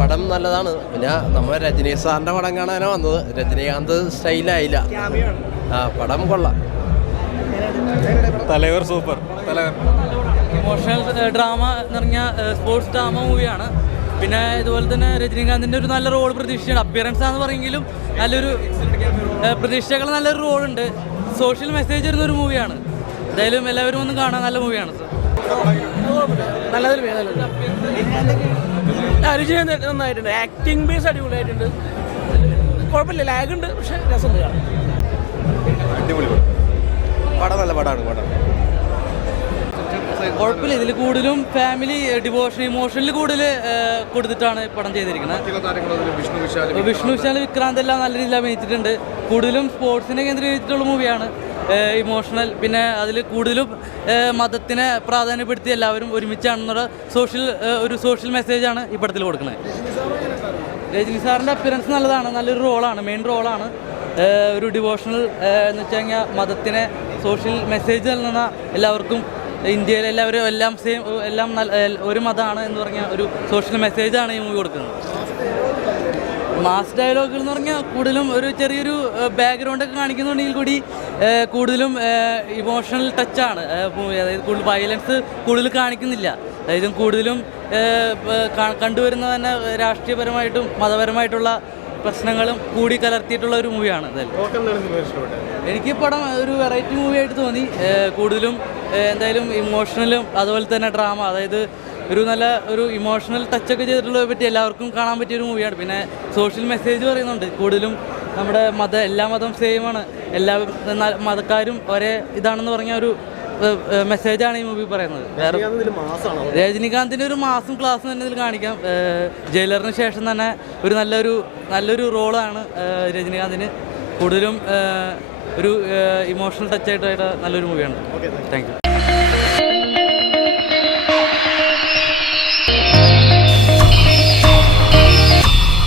പടം നല്ലതാണ്. പിന്നെ നമ്മൾ രജനി സാറിൻ്റെ പടം കാണാനാണ് വന്നത്. രജനീകാന്ത് സ്റ്റൈലായില്ല. പടം കൊള്ളാം. തലവർ സൂപ്പർ. തലവർ ഇമോഷണൽ ഡ്രാമ നിറഞ്ഞ സ്പോർട്സ് ഡ്രാമ മൂവിയാണ്. പിന്നെ ഇതുപോലെ തന്നെ രജനീകാന്തിൻ്റെ ഒരു നല്ല റോൾ പ്രതീക്ഷിച്ചാണ്. അപ്പിയറൻസ് ആണെന്ന് പറയുമെങ്കിലും നല്ലൊരു പ്രതീക്ഷകൾ നല്ലൊരു റോളുണ്ട്. സോഷ്യൽ മെസ്സേജ് വരുന്നൊരു മൂവിയാണ്. എന്തായാലും എല്ലാവരും ഒന്നും കാണാൻ നല്ല മൂവിയാണ്. നന്നായിട്ടുണ്ട്. ആക്ടിങ് ബേസ് അടിപൊളിയായിട്ടുണ്ട്. കുഴപ്പമില്ല, ലാഗ് ഉണ്ട്, പക്ഷെ രസമുണ്ട്. അടിപൊളി പടം. നല്ല പടമാണ്. കുഴപ്പമില്ല. ഇതിൽ കൂടുതലും ഫാമിലി ഡിവോഷൻ ഇമോഷനിൽ കൂടുതൽ കൊടുത്തിട്ടാണ് പടം ചെയ്തിരിക്കുന്നത്. വിഷ്ണു വിശാൽ, വിക്രാന്ത് എല്ലാം നല്ല രീതിയിൽ അഭിനയിച്ചിട്ടുണ്ട്. കൂടുതലും സ്പോർട്സിനെ കേന്ദ്രീകരിച്ചിട്ടുള്ള മൂവിയാണ്. ഇമോഷണൽ. പിന്നെ അതിൽ കൂടുതലും മതത്തിനെ പ്രാധാന്യപ്പെടുത്തി എല്ലാവരും ഒരുമിച്ചാണെന്നുള്ള ഒരു സോഷ്യൽ മെസ്സേജാണ് ഈ പടത്തിൽ കൊടുക്കുന്നത്. രജനി സാറിൻ്റെ അപ്പിയറൻസ് നല്ലതാണ്. നല്ലൊരു റോളാണ്, മെയിൻ റോളാണ്. ഒരു ഡിവോഷണൽ എന്ന് വെച്ച് കഴിഞ്ഞാൽ മതത്തിനെ സോഷ്യൽ മെസ്സേജ് നൽകുന്ന എല്ലാവർക്കും ഇന്ത്യയിൽ എല്ലാവരും എല്ലാം സെയിം എല്ലാം ഒരു മതമാണ് എന്ന് പറഞ്ഞാൽ ഒരു സോഷ്യൽ മെസ്സേജാണ് ഈ മൂവി കൊടുക്കുന്നത്. മാസ് ഡയലോഗുകൾ എന്ന് പറഞ്ഞാൽ കൂടുതലും ഒരു ചെറിയൊരു ബാക്ക്ഗ്രൗണ്ടൊക്കെ കാണിക്കുന്നുണ്ടെങ്കിൽ കൂടി കൂടുതലും ഇമോഷണൽ ടച്ചാണ് മൂവി. അതായത് കൂടുതൽ വയലൻസ് കൂടുതൽ കാണിക്കുന്നില്ല. അതായത് കൂടുതലും കണ്ടുവരുന്ന തന്നെ രാഷ്ട്രീയപരമായിട്ടും മതപരമായിട്ടുള്ള പ്രശ്നങ്ങളും കൂടി കലർത്തിയിട്ടുള്ള ഒരു മൂവിയാണ്. എനിക്ക് പടം ഒരു വെറൈറ്റി മൂവിയായിട്ട് തോന്നി. കൂടുതലും എന്തായാലും ഇമോഷണലും അതുപോലെ തന്നെ ഡ്രാമ, അതായത് ഒരു ഇമോഷണൽ ടച്ചൊക്കെ ചെയ്തിട്ടുള്ളതിനെ പറ്റി എല്ലാവർക്കും കാണാൻ പറ്റിയൊരു മൂവിയാണ്. പിന്നെ സോഷ്യൽ മെസ്സേജ് പറയുന്നുണ്ട്. കൂടുതലും നമ്മുടെ എല്ലാ മതം സെയിമാണ്, എല്ലാ മതക്കാരും ഒരേ ഇതാണെന്ന് പറഞ്ഞ ഒരു മെസ്സേജാണ് ഈ മൂവി പറയുന്നത്. രജനീകാന്തിൻ്റെ ഒരു മാസം ക്ലാസ് തന്നെ ഇതിൽ കാണിക്കാം. ജയിലറിന് ശേഷം തന്നെ ഒരു നല്ലൊരു റോളാണ് രജനീകാന്തിന്. കൂടുതലും ഒരു ഇമോഷണൽ ടച്ചായിട്ട് നല്ലൊരു മൂവിയാണ്. Thank you.